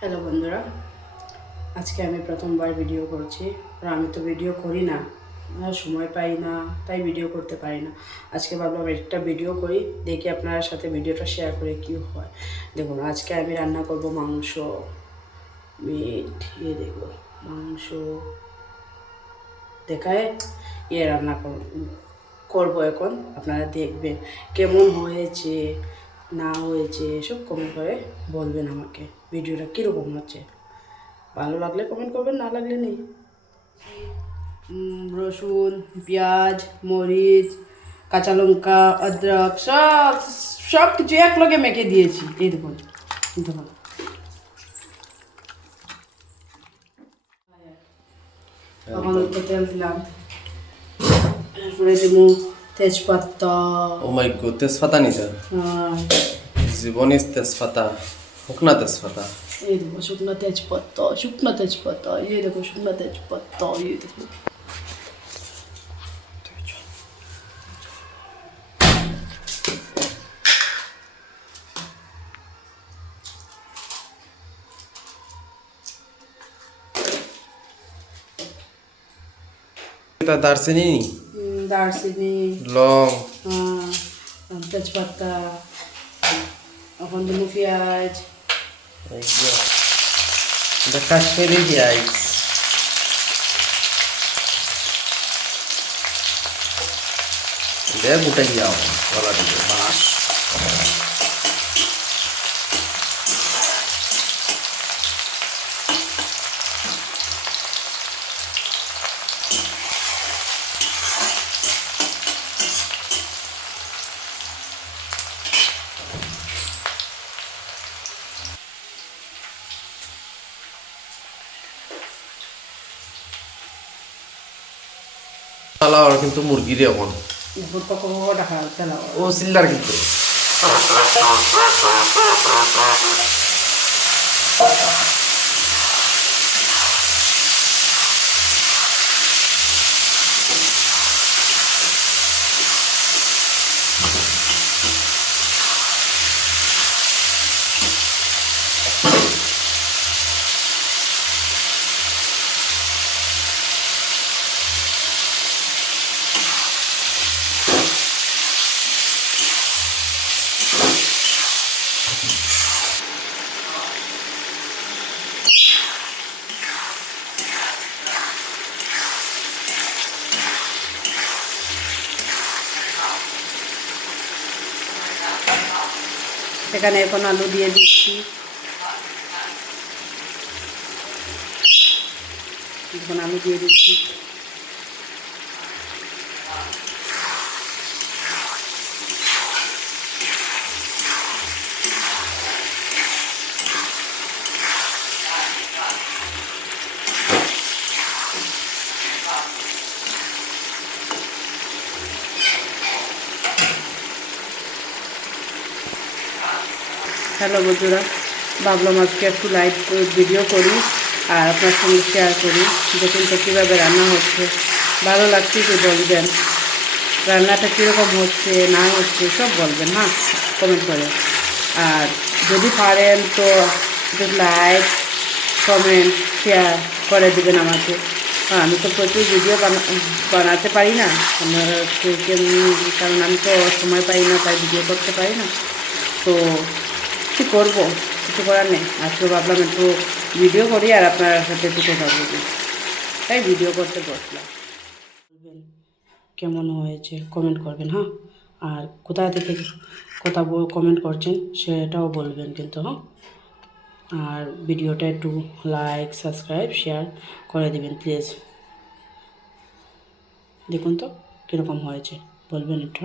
Hello বন্ধুরা, আজকে আমি প্রথমবার ভিডিও করছি। আর আমি তো ভিডিও করি না, সময় পাই না, তাই ভিডিও করতে পারি না। আজকে ভাবলাম একটা ভিডিও করি, দেখি আপনার সাথে ভিডিওটা শেয়ার করে কি হয়। দেখুন, আজকে আমি রান্না করব মাংস, মিট। দেখো মাংস দেখায় রান্না করবো। এখন আপনারা দেখবেন কেমন হয়েছে না হয়েছে, সব কমেন্ট করে বলবেন আমাকে ভিডিওটা কীরকম হচ্ছে। ভালো লাগলে কমেন্ট করবেন, না লাগলে নেই। রসুন, পেঁয়াজ, মরিচ, কাঁচা লঙ্কা, অদরক সব সব কিছু এক লগে মেখে দিয়েছি। এই দেখুন, দেখুন তখন তেল দিলাম, তারপরে দেবো তেজপাতা। ও মাই গড, তেজপাতা নিতে জীবনে তেজপাতা, শুকনা তেজপাতা। এই দেখো শুকনো তেজপাতা, শুকনো তেজপাতা, এই দেখো শুকনো তেজপাতা, এই দেখো। এটা দারচিনি, দারচিনি, লং, তেজপাতা, এখন দেবো পেঁয়াজ। এটা কাশ্মীরি পেঁয়াজ। এটা গোটা যাও গলা দিকে বাস। চালাও কিন্তু মুরগির এখন ও সিল্লার কিন্তু এখানে এখন আলু দিয়ে দিচ্ছি। এখন আলু দিয়ে দিচ্ছি। হ্যালো বন্ধুরা, ভাবলাম আজকে একটু লাইভ ভিডিও করি আর আপনার সঙ্গে শেয়ার করি। দেখুন তো কীভাবে রান্না হচ্ছে, ভালো লাগছে কি বলবেন, রান্নাটা কীরকম হচ্ছে না হচ্ছে সব বলবেন, হ্যাঁ কমেন্ট করে। আর যদি পারেন তো একটু লাইক, কমেন্ট, শেয়ার করে দেবেন আমাকে। আমি তো প্রচুর ভিডিও বানাতে পারি না, কারণ আমি তো সময় পাই না, তাই ভিডিও করতে পারি না। তো কী করবো, কিছু করার নেই। আজকে ভাবলাম একটু ভিডিও করি আর আপনার সাথে একটু কথা বলি, তাই ভিডিও করতে বসলাম। বলবেন কেমন হয়েছে, কমেন্ট করবেন, হ্যাঁ। আর কোথা থেকে কথা কমেন্ট করছেন সেটাও বলবেন কিন্তু, হ্যাঁ। আর ভিডিওটা একটু লাইক, সাবস্ক্রাইব, শেয়ার করে দেবেন প্লিজ। দেখুন তো কীরকম হয়েছে, বলবেন একটু।